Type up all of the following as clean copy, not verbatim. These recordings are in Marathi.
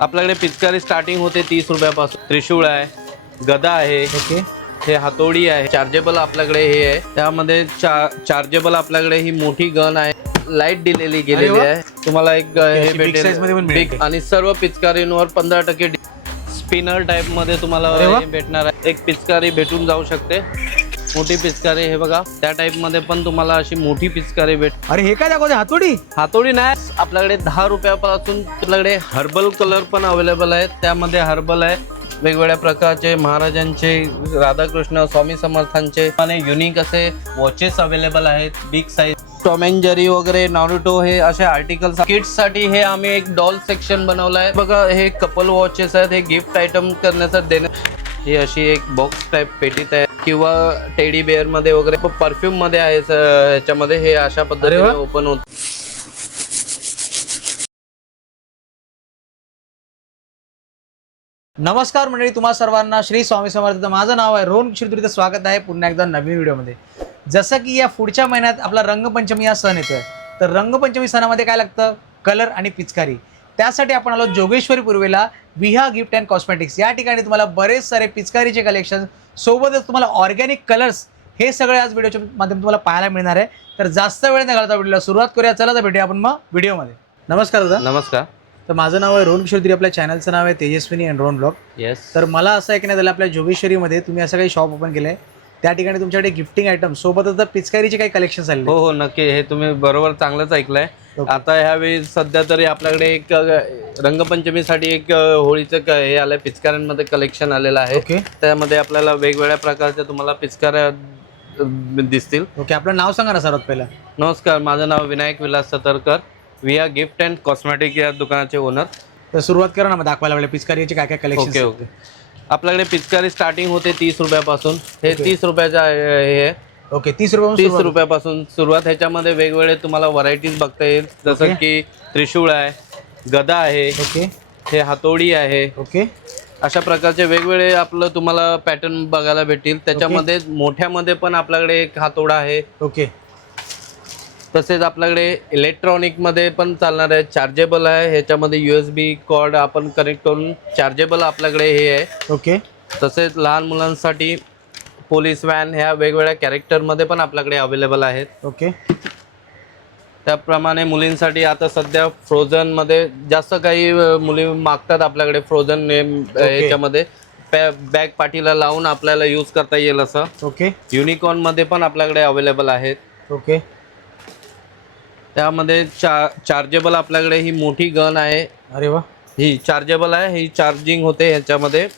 आपल्याकडे पिचकारी स्टार्टिंग होते 30 रुपयापासून। त्रिशूळ आहे, गदा आहे, ओके हे हातोडी आहे, चार्जेबल आपल्याकडे हे आहे। त्यामध्ये चार्जेबल आपल्याकडे ही मोठी गन आहे, लाईट दिलेली गेलेली आहे। तुम्हाला एक हे बिग साईज मध्ये पण भेटेल मिळते. बिग, आणि सर्व पिचकारींवर 15% स्पिनर टाइप मध्ये तुम्हाला अरे वा. हे भेटणार आहे। एक पिचकारी भेटून जाऊ शकते, मोठी पिचकारी हे बघा। त्या टाइप मध्ये पण तुम्हाला अशी मोठी पिचकारी अरे हे काय दाखवते, हातोडी? हातोडी नाही, आपल्याकडे 10 रुपयापासून आपल्याकडे हर्बल कलर पण अवेलेबल आहेत। त्यामध्ये हर्बल आहे, वेगवेगळ्या प्रकारचे महाराजांचे, राधाकृष्ण, स्वामी समर्थांचे आणि युनिक असे वॉचेस अवेलेबल आहेत। Big size Tom and Jerry वगैरे, नारुतो, हे असे आर्टिकल्स किड्स साठी हे आम्ही एक डॉल सेक्शन बनवलं आहे बघा। हे कपल वॉचेस आहेत, हे गिफ्ट आयटम करण्यासाठी देणे। ही अशी एक बॉक्स टाइप पेटी तयार, किंवा टेडी बेअर मध्ये वगैरे, परफ्यूम मध्ये आहे ह्याच्यामध्ये। हे अशा पद्धतीने ओपन होत। नमस्कार मंडळी, तुम्हा सर्वांना श्री स्वामी समर्थ। माझं नाव आहे रोहन शिरदुरीचं स्वागत आहे पुन्हा एकदा नवीन व्हिडिओमध्ये। जसं की या पुढच्या महिन्यात आपला रंगपंचमी हा सण येतोय, तर रंगपंचमी सणामध्ये काय लागतं? कलर आणि पिचकारी। त्यासाठी आपण आलो जोगेश्वरी पूर्वेला विहा गिफ्ट अँड कॉस्मेटिक्स। या ठिकाणी तुम्हाला बरेच सारे पिचकारीचे कलेक्शन सोबतच तुम्हाला ऑर्गॅनिक कलर्स हे सगळे आज व्हिडिओच्या माध्यमातून तुम्हाला पाहायला मिळणार आहे। तर जास्त वेळ न घालता व्हिडिओला सुरुवात करूया। चला तर भेटूया आपण मग व्हिडिओमध्ये। नमस्कार दादा। नमस्कार। तर माझं नाव आहे रोहन किशोर, आपल्या चॅनलचं नाव आहे Tejaswini and Rohan blog. Yes. तर मला असं ऐकण्यात आलं आपल्या जोगेश्वरीमध्ये तुम्ही असं काही शॉप ओपन केलं आहे, त्या ठिकाणी तुमच्याकडे गिफ्टिंग आयटम सोबतच पिचकारीचे काही कलेक्शन आले? हो, नक्की, हे तुम्ही बरोबर चांगलंच ऐकलंय। आता ह्यावेळी सध्या तरी आपल्याकडे एक रंगपंचमीसाठी एक होळीचं हे आलंय, पिचकाऱ्यांमध्ये कलेक्शन आलेलं आहे। ओके त्यामध्ये आपल्याला वेगवेगळ्या प्रकारच्या तुम्हाला पिचकाऱ्या दिसतील। ओके, आपलं नाव सांगा ना सर्वात पहिला। नमस्कार, माझं नाव Vinayak Vilas Satarkar, Viha gift and cosmetic या दुकानाचे ओनर। तर सुरुवात करा ना मग दाखवायला वेळ पिचकारीचे काय काय कलेक्शन। ओके ओके, आपल्याकडे पिचकारी स्टार्टिंग होते 30 रुपयापासून। हे 30 रुपयाचा हे आहे। ओके, 30 रुपये 30 रुपयापासून सुरुवात। ह्याच्यामध्ये वेगवेगळे तुम्हाला व्हरायटीज बघता येईल, जसं की त्रिशूळ आहे, गदा आहे, ओके हे हातोडी आहे। ओके अशा प्रकारचे वेगवेगळे आपलं तुम्हाला पॅटर्न बघायला भेटतील। त्याच्यामध्ये मोठ्यामध्ये पण आपल्याकडे एक हातोडा आहे। ओके, तसेच आपल्याकडे इलेक्ट्रॉनिक मध्ये पण चालणार आहे, चार्जेबल आहे। ह्याच्यामध्ये USB कॉर्ड आपण कनेक्ट करून चार्जेबल आपल्याकडे हे आहे। ओके, तसेच लहान मुलांसाठी पोलीस व्हॅन ह्या वेगवेगळ्या कॅरेक्टरमध्ये पण आपल्याकडे अवेलेबल आहेत। ओके, त्याप्रमाणे मुलींसाठी आता सध्या फ्रोझन मध्ये जास्त काही मुली मागतात आपल्याकडे फ्रोझन ह्याच्यामध्ये बॅग पाठीला लावून आपल्याला यूज करता येईल असं। ओके, युनिकॉर्न मध्ये पण आपल्याकडे अवेलेबल आहेत। ओके, त्यामध्ये चार्जेबल आपल्याकडे ही मोठी गन आहे। अरे वा, ही चार्जेबल आहे, ही चार्जिंग होते ह्याच्यामध्ये।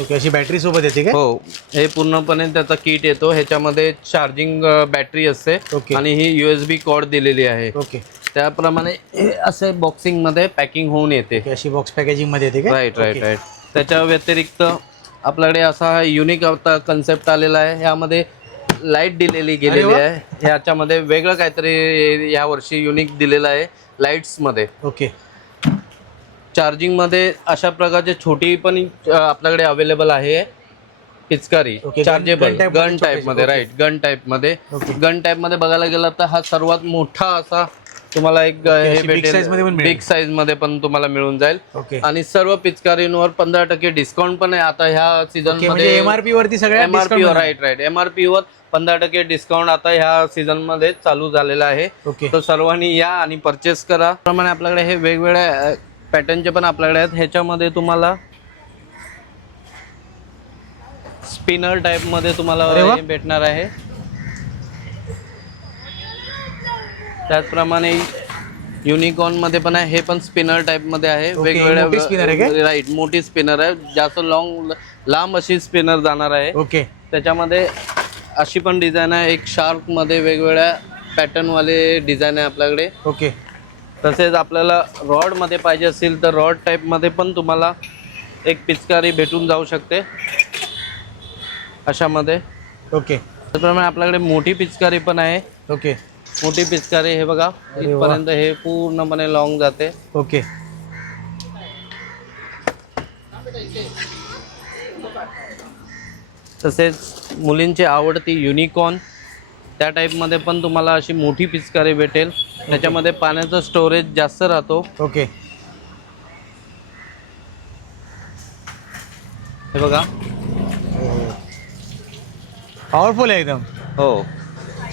ओके, अशी बॅटरी सोबत येते काय? हो, हे पूर्णपणे त्याचा किट येतो। ह्याच्यामध्ये चार्जिंग बॅटरी असते ओके. आणि ही USB कॉर्ड दिलेली आहे। ओके, त्याप्रमाणे हे असे बॉक्सिंग मध्ये पॅकिंग होऊन येते। ओके, अशी बॉक्स पॅकेजिंग मध्ये येते काय? Right right right. त्याच्या व्यतिरिक्त आपल्याकडे असा युनिक आता कन्सेप्ट आलेला आहे, ह्यामध्ये लाईट दिलेली गेलेली आहे। ह्याच्यामध्ये वेगळं काहीतरी या वर्षी युनिक दिलेलं आहे लाईट्स मध्ये। ओके, चार्जिंग मध्ये अशा प्रकारची छोटी पण आपल्याकडे अवेलेबल आहे पिचकारी, okay, chargeable gun gun type मध्ये। राईट, गन टाइप मध्ये। गन टाइप मध्ये बघायला गेलं तर हा सर्वात मोठा असा तुम्हाला एक हे भेटेल, बिग साईज मध्ये पण तुम्हाला मिळून जाईल। ओके, आणि सर्व पिचकारींवर 15% डिस्काउंट पण आहे आता ह्या सीझन मध्ये। MRP वरती सगळ्या MRP वर, राईट राईट, MRP वर 15% डिस्काउंट आता ह्या सीझन मध्ये चालू झालेला आहे। ओके, तर सर्वांनी या आणि परचेस करा। प्रमाणे आपल्याकडे हे वेगवेगळ्या पॅटर्नचे पण आपल्याकडे आहेत। ह्याच्यामध्ये तुम्हाला स्पिनर टाइप मध्ये तुम्हाला हे भेटणार आहे। त्याचप्रमाणे युनिकॉर्न मध्ये पण आहे, हे पण स्पिनर टाइप मध्ये आहे। वेगवेगळ्या, राईट, मोठी स्पिनर आहे, जास्त लांब अशी स्पिनर जाणार आहे। ओके, त्याच्यामध्ये अशी पण डिझाईन आहे, एक शार्क मध्ये वेगवेगळ्या पॅटर्न वाले डिझाईन आहे आपल्याकडे। ओके, तसेच आपल्याला रॉड मध्ये पाहिजे असेल तर रॉड टाइप मध्ये पण तुम्हाला एक पिचकारी भेटून जाऊ शकते अशामध्ये। ओके, त्याप्रमाणे आपल्याकडे मोठी पिचकारी पण आहे। ओके, मोठी पिचकारी हे बघा, इथपर्यंत हे पूर्णपणे लॉंग जाते। ओके, तसेच मुलींची आवडती युनिकॉर्न त्या टाइप मध्ये पण तुम्हाला अशी मोठी पिचकारी भेटेल। त्याच्यामध्ये पाण्याचा स्टोरेज जास्त राहतो। ओके, हे बघा. पॉवरफुल आहे एकदम. हो,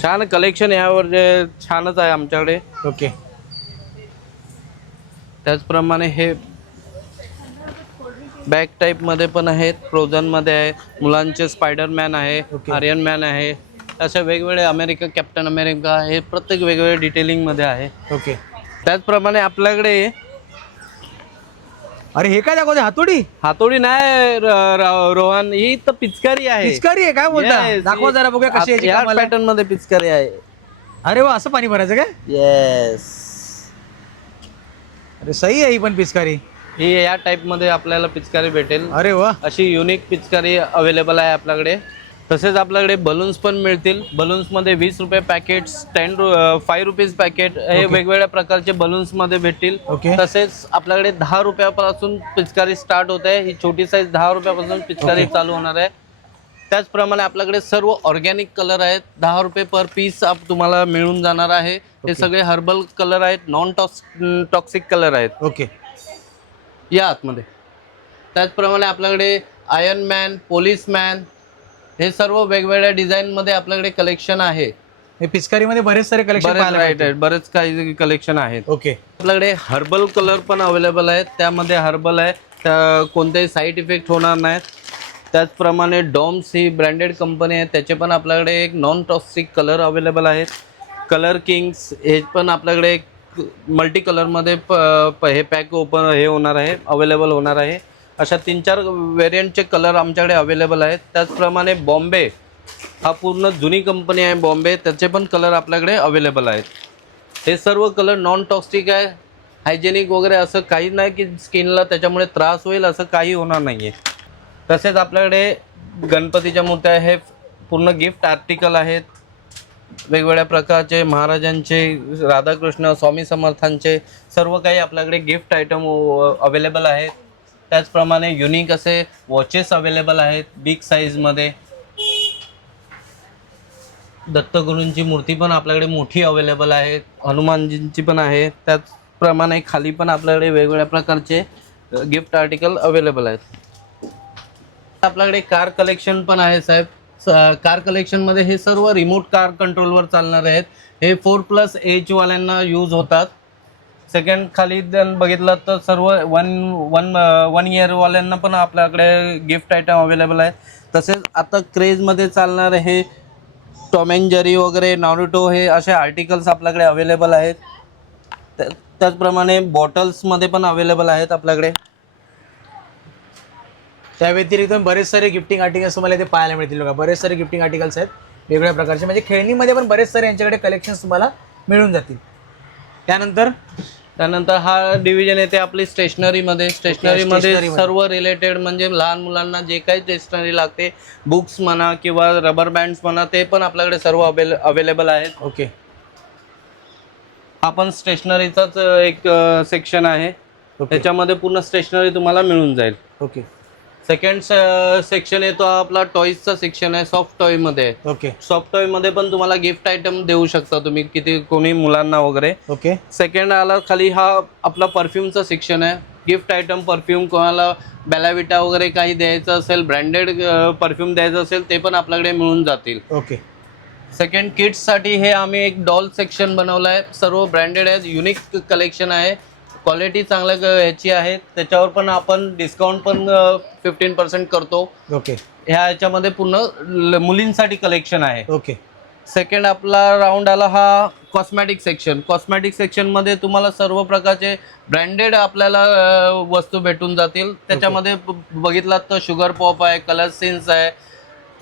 छान कलेक्शन यावर जे छानच आहे आमच्याकडे. ओके. त्याचप्रमाणे हे बॅग टाईप मध्ये पण आहेत, फ्रोझन मध्ये आहे, मुलांचे स्पायडरमॅन आहे, Okay. आर्यन मॅन आहे, अशा वेगवेगळे अमेरिका, कॅप्टन अमेरिका, हे प्रत्येक वेगवेगळे डिटेलिंग मध्ये आहे. ओके. त्याचप्रमाणे आपल्याकडे अरे हे काय दाखवते, हातोडी? हातोडी नाही रोहन, ही तर पिचकारी आहे. पिचकारी आहे काय बोलता? Yes, दाखवा जरा बघूया कशी याची या कमाल आहे. पॅटर्न मध्ये पिचकारी आहे. अरे वा, असं पाणी भरायचं काय? येस, अरे सही आहे ही पण पिचकारी. ही या टाइप मध्ये आपल्याला पिचकारी भेटेल. अरे वा. अशी युनिक पिचकारी अवेलेबल आहे आपल्याकडे. तसेच आपल्याकडे बलून्स पण मिळतील. बलून्स मध्ये 20 रुपये पॅकेट्स, 5 रुपीज पॅकेट, हे Okay. वेगवेगळ्या प्रकारचे बलून्स मध्ये भेटतील. Okay. तसेच आपल्याकडे 10 रुपयापासून पिचकारी स्टार्ट होत आहे. ही छोटी साईज 10 रुपयापासून पिचकारी Okay. चालू होणार आहे. त्याचप्रमाणे आपल्याकडे सर्व ऑर्गॅनिक कलर आहेत. 10 रुपये पर पीस तुम्हाला मिळून जाणार आहे. हे सगळे हर्बल कलर आहेत, नॉन टॉक्सिक कलर आहेत. ओके. या आतमध्ये. त्याचप्रमाणे आपल्याकडे आयर्न मॅन, पोलीसमॅन, हे सर्व वेगवेगळ्या डिझाईन मध्ये आपल्याकडे कलेक्शन आहे. हे पिचकारीमध्ये बरेच सारे कलेक्शन पाहायला मिळतील. बरेच काही कलेक्शन आहेत. ओके. आपल्याकडे हर्बल कलर पण अवेलेबल आहेत. त्यामध्ये हर्बल आहे, त्या कोणतेही साईड इफेक्ट होणार नाहीत. त्याचप्रमाणे डॉम्स ही ब्रँडेड कंपनी आहे, त्याचे पण आपल्याकडे एक नॉन टॉक्सिक कलर अवेलेबल आहेत. कलर किंग्स हे पण आपल्याकडे मल्टी कलरमध्ये हे पॅक ओपन हे होणार आहे, अवेलेबल होणार आहे. अशा 3-4 व्हेरियंटचे कलर आमच्याकडे अवेलेबल आहेत. त्याचप्रमाणे बॉम्बे हा पूर्ण जुनी कंपनी आहे बॉम्बे, त्याचे पण कलर आपल्याकडे अवेलेबल आहेत. हे सर्व कलर नॉन टॉक्सिक आहे, हायजेनिक वगैरे असं काही नाही की स्किनला त्याच्यामुळे त्रास होईल, असं काही होणार नाही आहे. तसेच आपल्याकडे गणपतीच्या मूर्त्या, हे पूर्ण गिफ्ट आर्टिकल आहेत. वेगवेगळ्या प्रकारचे महाराजांचे, राधाकृष्ण, स्वामी समर्थांचे सर्व काही आपल्याकडे गिफ्ट आयटम अवेलेबल आहेत. त्याचप्रमाणे युनिक असे वॉचेस अवेलेबल आहेत बिग साईजमध्ये. दत्तगुरूंची मूर्ती पण आपल्याकडे मोठी अवेलेबल आहे, हनुमानजींची पण आहे. त्याचप्रमाणे खाली पण आपल्याकडे वेगवेगळ्या प्रकारचे गिफ्ट आर्टिकल अवेलेबल आहेत. आपल्याकडे कार कलेक्शन पण आहे साहेब. कार कलेक्शनमध्ये हे सर्व रिमोट कार कंट्रोलवर चालणार आहेत. हे 4+ एज वाल्यांना यूज होतात. सेकंड खाली बघितलं तर सर्व वन इयर वाल्यांना पण आपल्याकडे गिफ्ट आयटम अवेलेबल आहेत. तसेच आता क्रेजमध्ये चालणारे हे टॉम अँड जेरी वगैरे, नारुतो, हे असे आर्टिकल्स आपल्याकडे अवेलेबल आहेत. त्याचप्रमाणे बॉटल्समध्ये पण अवेलेबल आहेत आपल्याकडे. त्या व्यतिरिक्त बरेच सारे गिफ्टिंग आर्टिकल्स तुम्हाला इथे पाहायला मिळतील. बघा, बरेच सारे गिफ्टिंग आर्टिकल्स आहेत वेगवेगळ्या प्रकारचे, म्हणजे खेळणीमध्ये पण बरेच सारे यांच्याकडे कलेक्शन्स तुम्हाला मिळून जातील. त्यानंतर हा डिव्हिजन येते आपली स्टेशनरीमध्ये. स्टेशनरीमध्ये stationery मध्ये. सर्व रिलेटेड, म्हणजे लहान मुलांना जे काही स्टेशनरी लागते, बुक्स म्हणा किंवा रबर बँड्स म्हणा, ते पण आपल्याकडे सर्व अवेलेबल आहेत. ओके. हा पण स्टेशनरीचाच एक सेक्शन आहे. त्याच्यामध्ये पूर्ण स्टेशनरी तुम्हाला मिळून जाईल. ओके. सेकंड सेक्शन येतो आपला टॉईजचा सेक्शन आहे, सॉफ्ट टॉय मध्ये. ओके. सॉफ्ट टॉय मध्ये पण तुम्हाला गिफ्ट आयटम देऊ शकता तुम्ही, कोणी मुलांना वगैरे. ओके. सेकंड आला खाली हा आपला परफ्यूमचा सेक्शन आहे. गिफ्ट आयटम परफ्यूम, कोणाला बेलाविटा वगैरे काही द्यायचं असेल, ब्रँडेड परफ्यूम द्यायचं असेल, ते पण आपल्याकडे मिळून जातील. ओके. सेकंड किड्ससाठी हे आम्ही एक डॉल सेक्शन बनवलं आहे. सर्व ब्रँडेड आहे, युनिक कलेक्शन आहे, क्वालिटी चांगल्या ह्याची आहे. त्याच्यावर पण आपण डिस्काउंट पण 15% करतो. ओके. ह्या ह्याच्यामध्ये पूर्ण मुलींसाठी कलेक्शन आहे. ओके. सेकंड आपला राऊंड आला हा कॉस्मॅटिक सेक्शन. कॉस्मॅटिक सेक्शनमध्ये तुम्हाला सर्व प्रकारचे ब्रँडेड आपल्याला वस्तू भेटून जातील. त्याच्यामध्ये बघितलात तर शुगर पॉप आहे, कलर सेन्स आहे,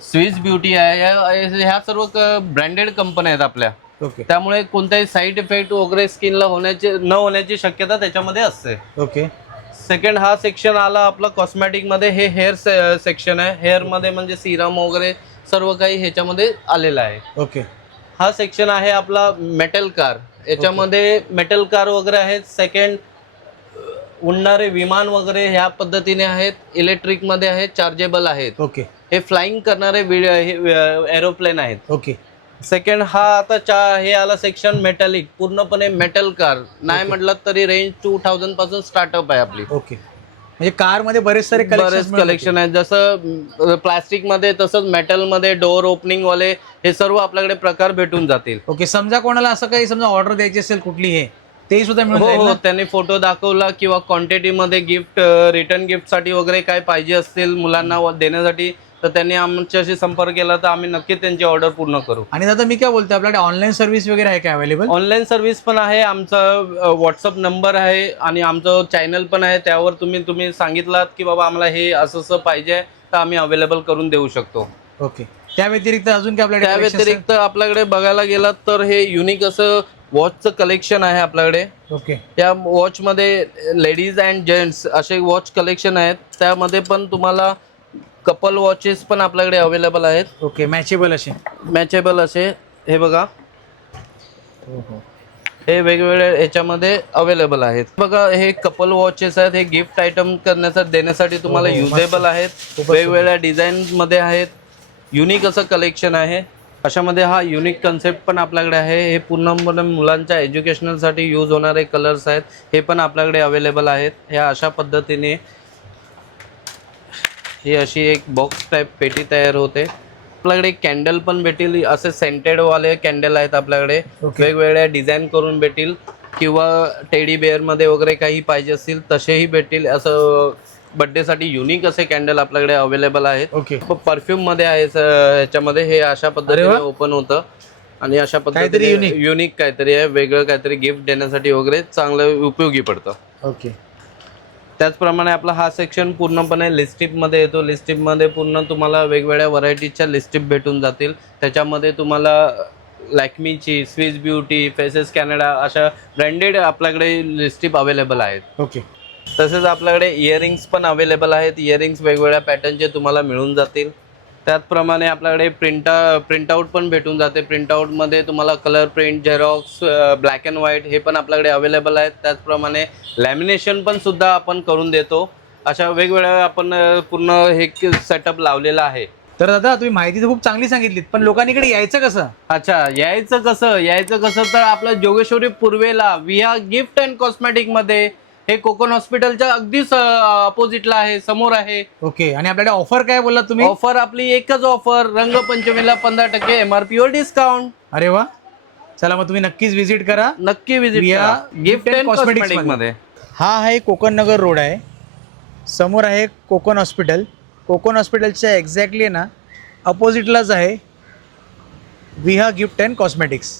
स्विस ब्युटी आहे, ह्या सर्व ब्रँडेड कंपन्या आहेत आपल्या. ओके. त्यामुळे कोणताही साईड इफेक्ट वगैरे स्किनला न होण्याची शक्यता त्याच्यामध्ये असते. ओके. सेकंड हा सेक्शन आला आपला कॉस्मॅटिक मध्ये. हे हेअर सेक्शन आहे. हेअर मध्ये म्हणजे सिरम वगैरे सर्व काही ह्याच्यामध्ये आलेलं आहे. ओके. हा सेक्शन आहे आपला मेटल कार. याच्यामध्ये मेटल कार वगैरे आहेत. सेकंड उडणारे विमान वगैरे ह्या पद्धतीने आहेत. इलेक्ट्रिक मध्ये आहेत, चार्जेबल आहेत. ओके. हे फ्लाइंग करणारे एरोप्लेन आहेत. ओके. सेकंड हा आता हे आला सेक्शन मेटॅलिक, पूर्णपणे मेटल कार. नाही म्हटलं तरी रेंज 2000 पासून स्टार्टअप आहे आपली. ओके. म्हणजे कार मध्ये बरेच सारे बरेच कलेक्शन आहे, जसं प्लास्टिक मध्ये तसंच मेटल मध्ये डोअर ओपनिंग वाले हे सर्व आपल्याकडे प्रकार भेटून जातील. ओके, समजा कोणाला असं काही समजा ऑर्डर द्यायची असेल कुठली हे ते सुद्धा मिळून जाईल हो, ना? त्यांनी फोटो दाखवला किंवा क्वांटिटी मध्ये गिफ्ट रिटर्न गिफ्ट साठी वगैरे काय पाहिजे असतील मुलांना देण्यासाठी, तर त्यांनी आमच्याशी संपर्क केला तर आम्ही नक्की त्यांची ऑर्डर पूर्ण करू. आणि दादा मी काय बोलतोय, आपल्याकडे ऑनलाईन सर्व्हिस वगैरे आहे का अवेलेबल? ऑनलाईन सर्व्हिस पण आहे, आमचा व्हॉट्सअप नंबर आहे आणि आमचं चॅनल पण आहे. त्यावर तुम्ही सांगितलात की बाबा आम्हाला हे असं पाहिजे तर आम्ही अवेलेबल करून देऊ शकतो. ओके, त्या व्यतिरिक्त अजून काय आपल्याकडे त्या collections आहेत? व्यतिरिक्त आपल्याकडे बघायला गेलात तर हे युनिक असं वॉचचं कलेक्शन आहे आपल्याकडे. ओके, त्या वॉचमध्ये लेडीज अँड जेंट्स असे वॉच कलेक्शन आहेत. त्यामध्ये पण तुम्हाला कपल वॉचेस पण आपल्याकडे अवेलेबल आहेत, ओके, मॅचेबल असे. मॅचेबल असे. हे बघा, हे वेगवेगळ्या ह्याच्यामध्ये अवेलेबल आहेत. बघा, हे कपल वॉचेस आहेत, हे गिफ्ट आयटम देण्यासाठी तुम्हाला हो, हो, युजेबल मस्त. आहेत. खूपच वेगवेगळ्या डिझाईन मध्ये आहेत, युनिक असं कलेक्शन आहे. अशामध्ये हा युनिक कन्सेप्ट पण आपल्याकडे आहे. हे पूर्ण मुलांच्या एज्युकेशनलसाठी यूज होणारे कलर्स आहेत, हे पण आपल्याकडे अवेलेबल आहेत. ह्या अशा पद्धतीने ही अशी एक बॉक्स टाईप पेटी तयार होते. आपल्याकडे कॅन्डल पण भेटेल, असे सेंटेड वाले कॅन्डल आहेत आपल्याकडे. Okay. वेगवेगळ्या डिझाईन करून भेटेल किंवा टेडी बेअर मध्ये वगैरे काही पाहिजे असतील तसेही भेटेल. असं बर्थडे साठी युनिक असे कॅन्डल आपल्याकडे अवेलेबल आहेत. ओके, परफ्यूम मध्ये आहे ह्याच्यामध्ये. हे अशा पद्धतीने ओपन होतं आणि अशा काहीतरी पद्धतीने युनिक काहीतरी आहे, वेगळं काहीतरी गिफ्ट देण्यासाठी वगैरे चांगलं उपयोगी पडतं. ओके. त्याचप्रमाणे आपला हा सेक्शन पूर्णपणे लिस्टिप मध्ये येतो. लिस्टिप मध्ये पूर्ण तुम्हाला वेगवेगळ्या व्हरायटीच्या लिस्टिप भेटून जातील. त्याच्यामध्ये तुम्हाला लॅक्मीची, स्विस ब्युटी, फेसेस कॅनडा अशा ब्रँडेड आपल्याकडे लिस्टिप अवेलेबल आहेत. ओके, तसेच आपल्याकडे इयरिंग्स पण अवेलेबल आहेत. इयरिंग्स वेगवेगळ्या पॅटर्नचे तुम्हाला मिळून जातील. त्याचप्रमाणे आपल्याकडे प्रिंटआउट पण भेटून जाते. प्रिंटआउटमध्ये तुम्हाला colour print, Xerox, black and white हे पण आपल्याकडे अवेलेबल आहेत. त्याचप्रमाणे लॅमिनेशन पण सुद्धा आपण करून देतो. अशा वेगवेगळ्या आपण पूर्ण हे सेटअप लावलेला आहे. तर दादा तुम्ही माहिती तर खूप चांगली सांगितलीत, पण लोकांनी इकडे यायचं कसं? अच्छा, यायचं कसं तर आपल्या जोगेश्वरी पूर्वेला विहा गिफ्ट अँड कॉस्मेटिक मध्ये, हे कोकण हॉस्पिटलच्या अगदीच अपोजिटला आहे, समोर आहे. ओके, आणि आपल्याकडे ऑफर काय बोललात तुम्ही? ऑफर आपली एकच ऑफर, रंगपंचमीला 15% MRP वर डिस्काउंट. अरे वा, चला मग तुम्ही नक्कीच व्हिजिट करा. नक्की विजिट विहा गिफ्ट अँड कॉस्मेटिक्स मध्ये. हा आहे कोकण नगर रोड आहे, समोर आहे कोकण हॉस्पिटल. कोकण हॉस्पिटलच्या एक्झॅक्टली ना अपोजिटलाच आहे विहा गिफ्ट अँड कॉस्मेटिक्स.